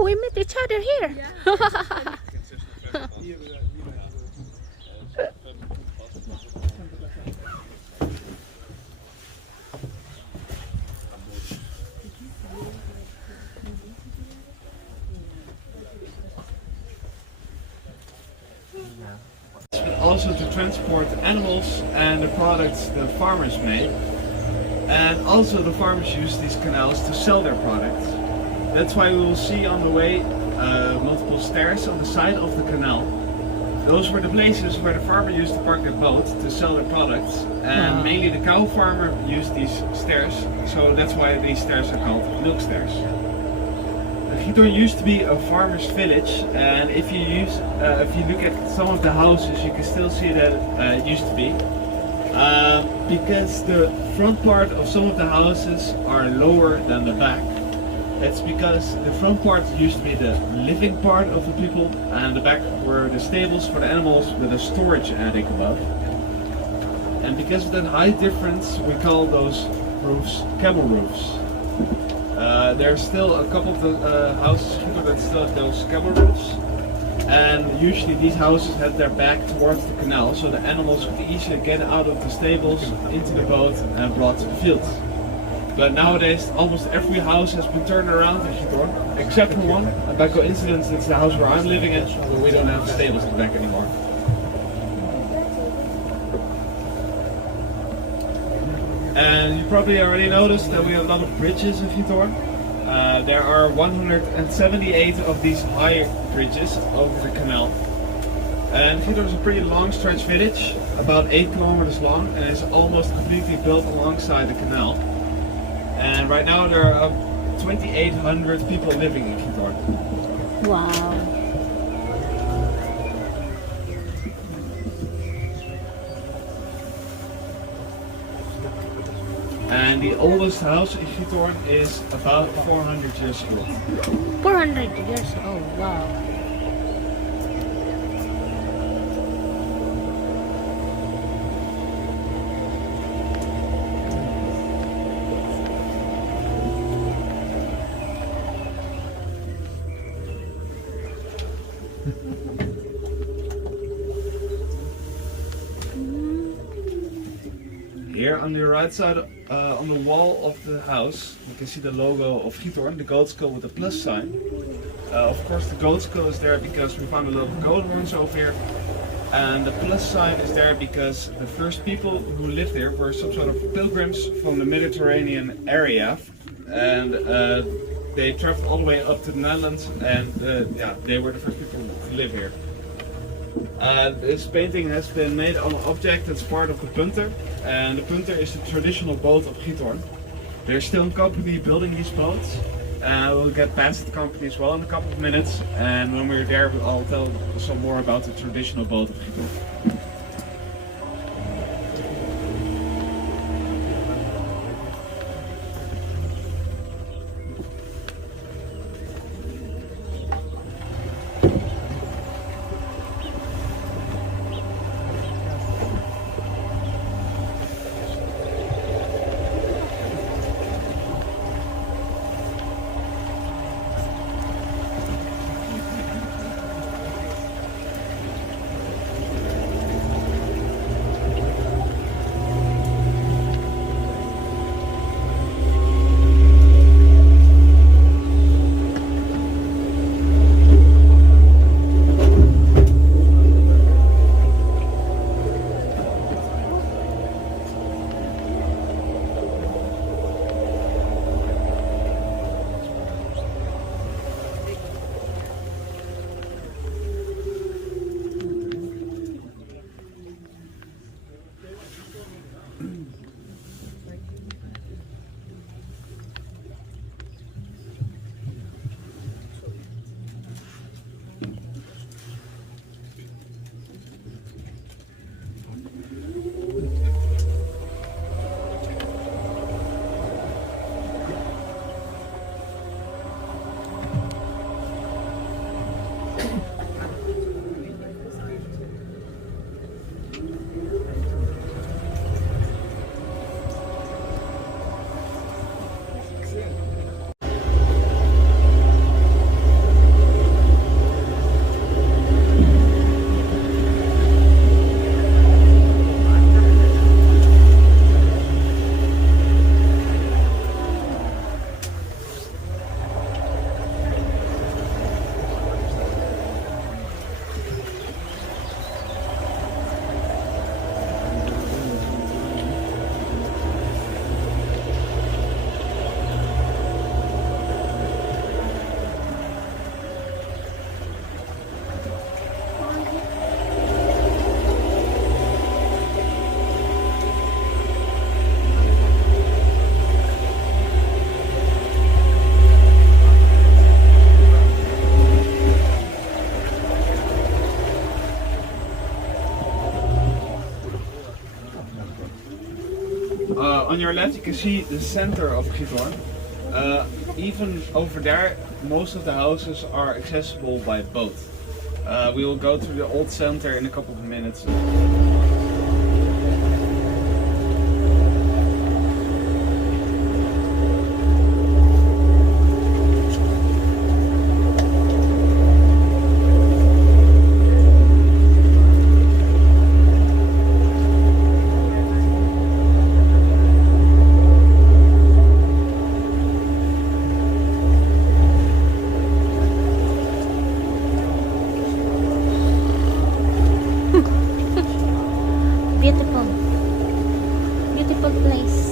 Oh, we met each other here. Also to transport animals and the products the farmers make. And also the farmers use these canals to sell their products. That's why we will see on the way multiple stairs on the side of the canal. Those were the places where the farmer used to park their boat to sell their products. And mainly the cow farmer used these stairs, so that's why these stairs are called milk stairs. Giethoorn used to be a farmer's village, and if you look at some of the houses, you can still see that it used to be. Because the front part of some of the houses are lower than the back. That's because the front part used to be the living part of the people, and the back were the stables for the animals with a storage attic above. And because of that height difference, we call those roofs camel roofs. There's still a couple of the houses that still have those camel roofs, and usually these houses had their back towards the canal, so the animals could easily get out of the stables, into the boat and brought to the fields. But nowadays almost every house has been turned around in Giethoorn, except for one, and by coincidence it's the house where I'm living in, where we don't have stables in the back anymore. And you probably already noticed that we have a lot of bridges in Giethoorn. There are 178 of these high bridges over the canal. And Giethoorn is a pretty long stretch village, about 8 kilometers long, and is almost completely built alongside the canal. And right now there are 2,800 people living in Giethoorn. Wow. And the oldest house in Giethoorn is about 400 years old. 400 years old, wow. Here on the right side, on the wall of the house, you can see the logo of Giethoorn, the goat skull with a plus sign. Of course the goat skull is there because we found a lot of goat horns over here. And the plus sign is there because the first people who lived here were some sort of pilgrims from the Mediterranean area. And they traveled all the way up to the Netherlands, and yeah, they were the first people to live here. This painting has been made on an object that's part of the punter, and the punter is the traditional boat of Giethoorn. There's still a company building these boats, and we'll get past the company as well in a couple of minutes, and when we're there I'll tell some more about the traditional boat of Giethoorn. on your left you can see the center of Giethoorn. Even over there, most of the houses are accessible by boat. We will go to the old center in a couple of minutes. Beautiful. Beautiful place.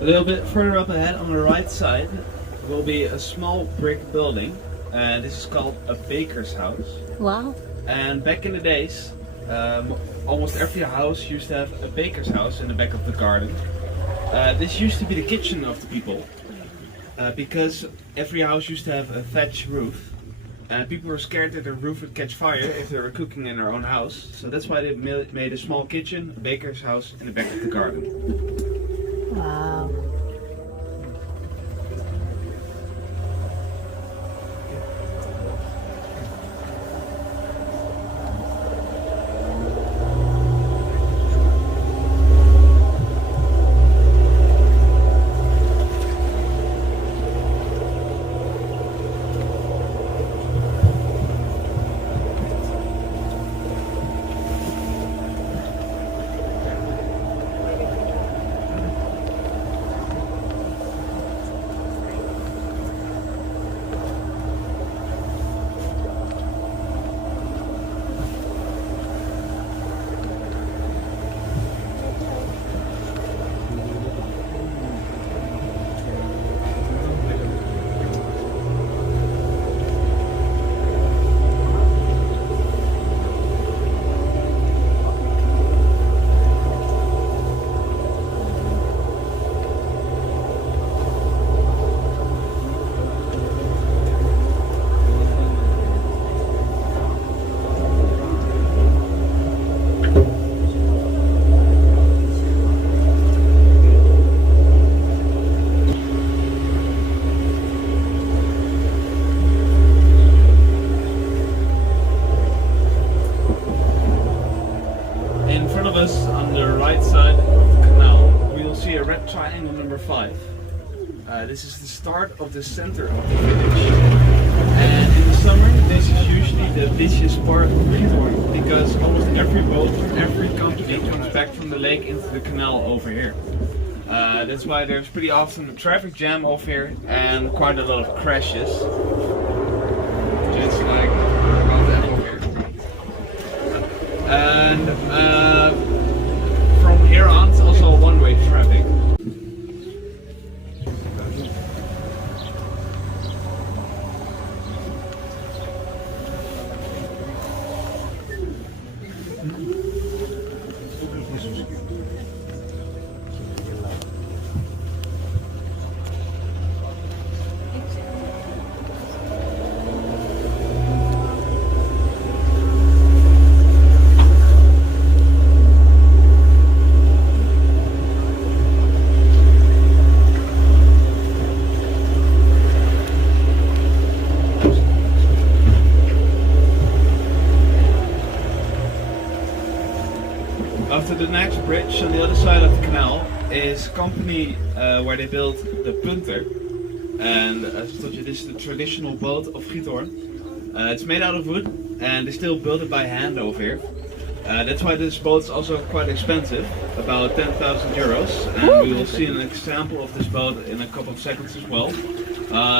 A little bit further up ahead on the right side will be a small brick building, and this is called a baker's house. Wow. And back in the days, almost every house used to have a baker's house in the back of the garden. This used to be the kitchen of the people, because every house used to have a thatch roof, and people were scared that the roof would catch fire if they were cooking in their own house. So that's why they made a small kitchen, a baker's house in the back of the garden. Wow. On the right side of the canal, we will see a red triangle number 5. This is the start of the center of the village. And in the summer, this is usually the busiest part of Giethoorn, because almost every boat from every company comes back from the lake into the canal over here. That's why there's pretty often a traffic jam over here and quite a lot of crashes. Just like about that over here. And from here on, it's also one-way traffic. After the next bridge on the other side of the canal is a company where they built the punter, and as I told you, this is the traditional boat of Giethoorn. It's made out of wood and they still build it by hand over here. That's why this boat is also quite expensive, about 10,000 euros, and we will see an example of this boat in a couple of seconds as well.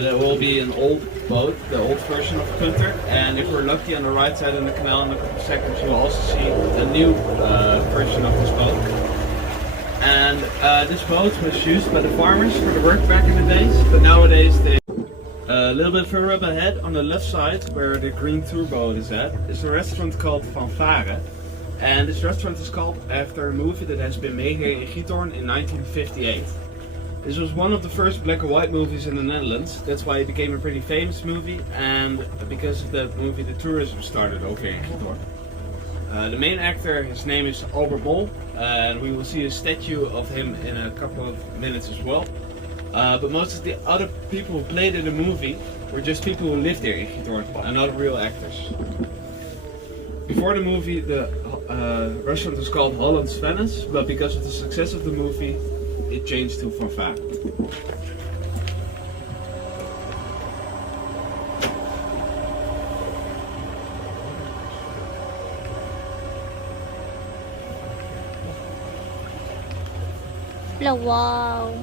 There will be an old boat, the old version of the punter, and if we're lucky on the right side in the canal in a couple of seconds you will also see a new version of this boat. And this boat was used by the farmers for the work back in the days, but nowadays they A little bit further up ahead, on the left side, where the green tour boat is at, is a restaurant called Fanfare. And this restaurant is called after a movie that has been made here in Giethoorn in 1958. This was one of the first black and white movies in the Netherlands. That's why it became a pretty famous movie, and because of that movie the tourism started over here in Giethoorn. The main actor, his name is Albert Mol, and we will see a statue of him in a couple of minutes as well. But most of the other people who played in the movie were just people who lived here in Giethoorn and not real actors. Before the movie, the restaurant was called Holland's Venice, but because of the success of the movie, it changed to Fanfare. Wow.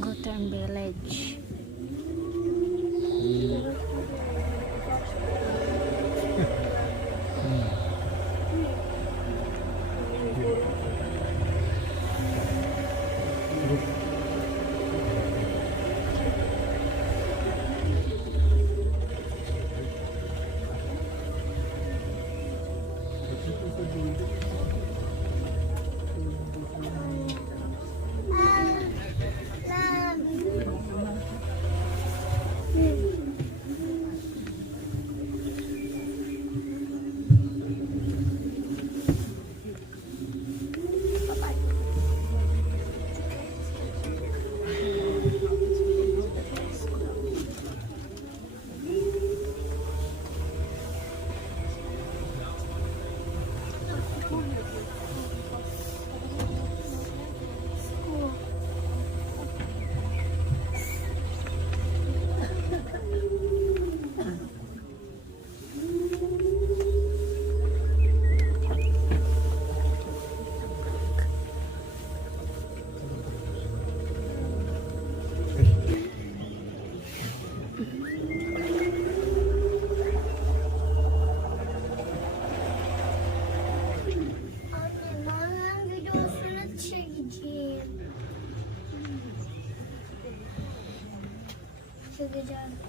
Giethoorn Village. Çekeceğim.